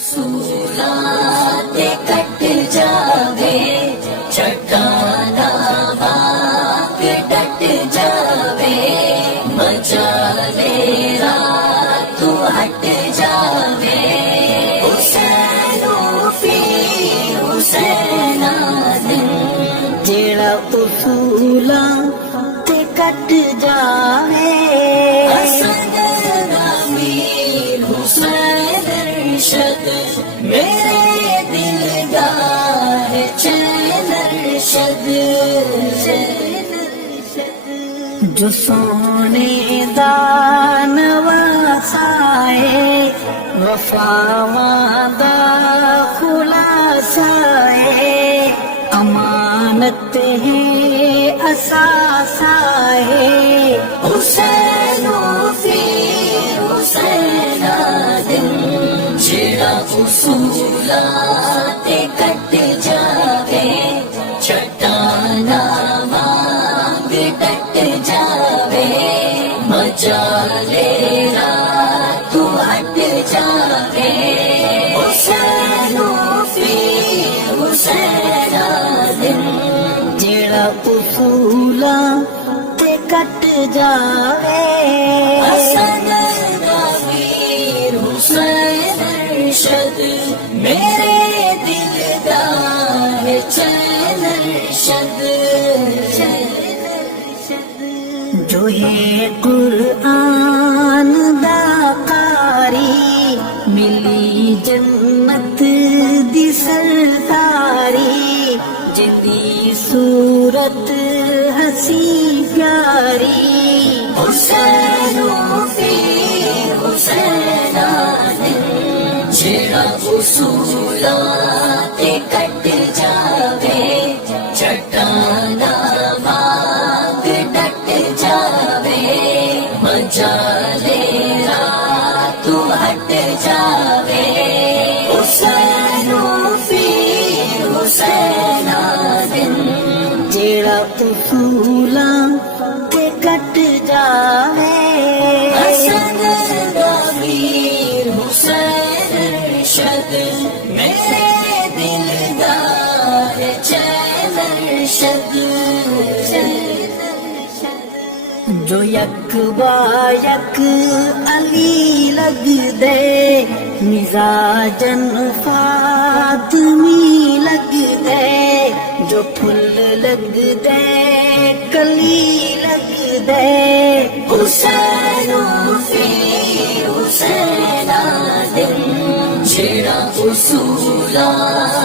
उसूलात cut जावे, चट्टाना भाग डट जावे, मचाले रात हट जावे। हुसैनो फी हुसैना दिन, जेड़ा उसूला ते कट जावे। हसन अमीर हुसैन अरशद, मेरे दिल का है चैन अरशद। जो सोने दा नवासाए, वफावां दा खुलासाए, अमानत है असासाए। हुसैनो फी हुसैना दिन, जेड़ा उसूलात कट जावे, चट्टाना भाग डट जावे, मचाले रात हट जावे। हुसैनो फी हुसैना दिन, जेड़ा उसूला ते कट जावे। हसन अमीर हुसैन अरशद, मेरे दिल का है चैन अरशद। जो है कुरान दा कारी, मिली जन्नत दी सरदारी, जिंदी सूरत हसी प्यारी। हुसैनो फी हुसैना दिन, जेड़ा उसूलात कट जावे, चट्टाना भाग डट जावे, मचाले रात हट जावे। हुसैनो फी हुसैना दिन, जेड़ा उसूला ते कट जावे। हसन अमीर हुसैन अरशद, मेरे दिल का है चैन अरशद। जो यक बायक अली लग दे, मिजाजन फातमी लग दे, जो फुल लग दे कली लग दे। हुसैनो फी हुसैना दिन, जेड़ा उसूलात